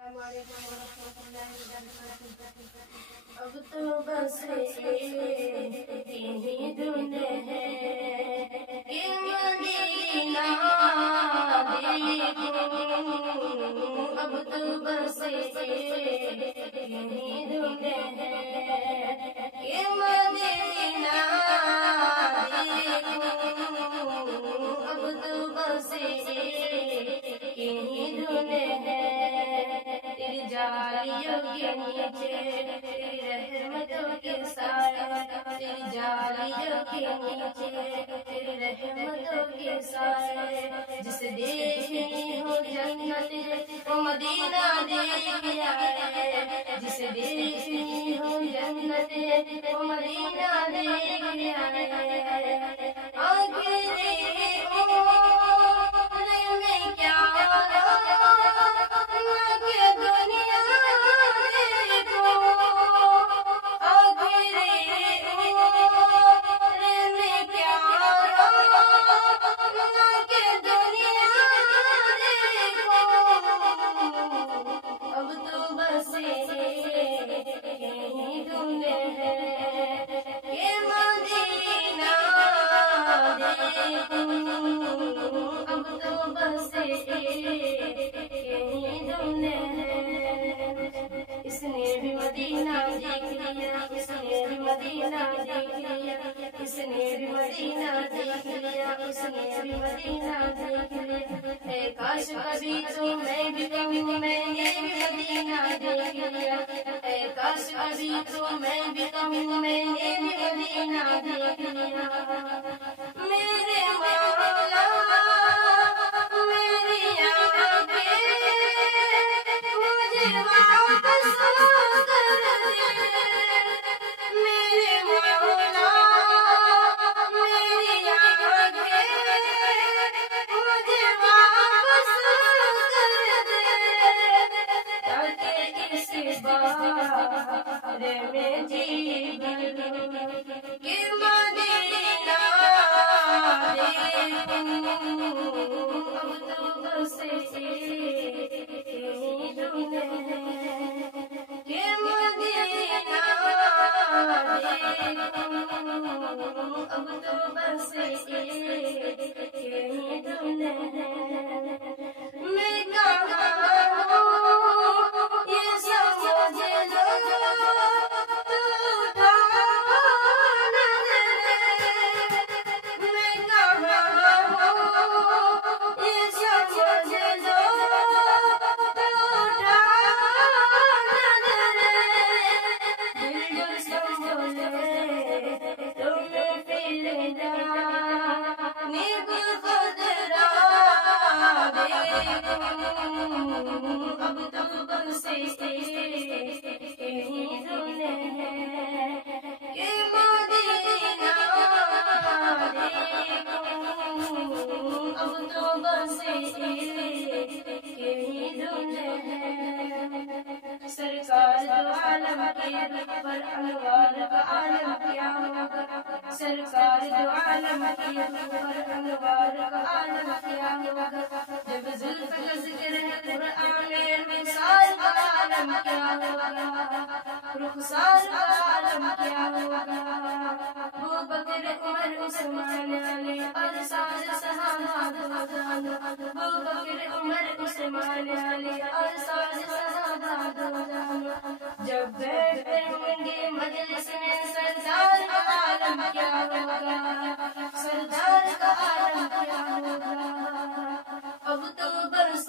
اب تو بس یہی دھن ہے کہ مدینہ دیکھوں، اب تو بس یہی دھن ہے کہ مدینہ دیکھوں، اب تو بس یہی دھن ہے۔ تیری جالیوں کے نیچے تیری رحمتوں کے سائے، تیری جالیوں کے نیچے تیری رحمتوں کے سائے، جسے دیکھنی ہو جنت وہ مدینہ دیکھ آئے، جسے دیکھنی ہو جنت وہ مدینہ دیکھ آئے۔ اب تو بس یہی دھن ہے کہ مدینہ دیکھوں، اب تو بس یہی دھن ہے۔ اس نے بھی مدینہ دیکھ لیا، اس نے بھی مدینہ دیکھ لیا، اس نے بھی مدینہ دیکھ لیا، اس نے بھی مدینہ دیکھ لیا۔ اے کاش کبھی تو میں بھی کہوں میں نے بھی مدینہ دیکھ لیا، اے کاش کبھی تو میں بھی کہوں میں نے بھی مدینہ دیکھ لیا۔ میرے مولا میری آنکھیں مجھے واپس کر دے، میرے مولا میری آنکھیں مجھے واپس کر دے، تاکہ اس بارے میں جی بھروں کہ مدینہ دیکھوں، اب تو بس یہی دھن ہے کہ مدینہ دیکھوں، اب تو بس یہی دھن ہے۔ میں کہاں ہوں یہ سمجھ لو تو اٹھا نظر، میں کہاں ہوں یہ سمجھ لو تو اٹھا نظر، دل ڈر سنبھلے تمہیں پھر جانے کو خطرہ دیکھوں، اب تو بس یہی دھن ہے کہ مدینہ دیکھوں، اب تو بس یہی دھن ہے۔ سرکار دو عالم کے رخ پر انوار کا عالم کیا ہوگا، سرکار دو عالم کے رخ پر انوار کا عالم کیا ہوگا، جب زلف کا ذکر ہے قرآن میں رخسار کا عالم کیا ہوگا، رخسار کا عالم کیا ہوگا۔ ابوبکر عمر عثمان علی اور سارے صحابہ دو جانو، ابوبکر عمر عثمان علی اور سارے صحابہ دو جانو، جب بیٹھے ہوں گے مجلس میں سردار کا عالم کیا ہوگا، سردار کا عالم کیا ہوگا۔ اب تو بس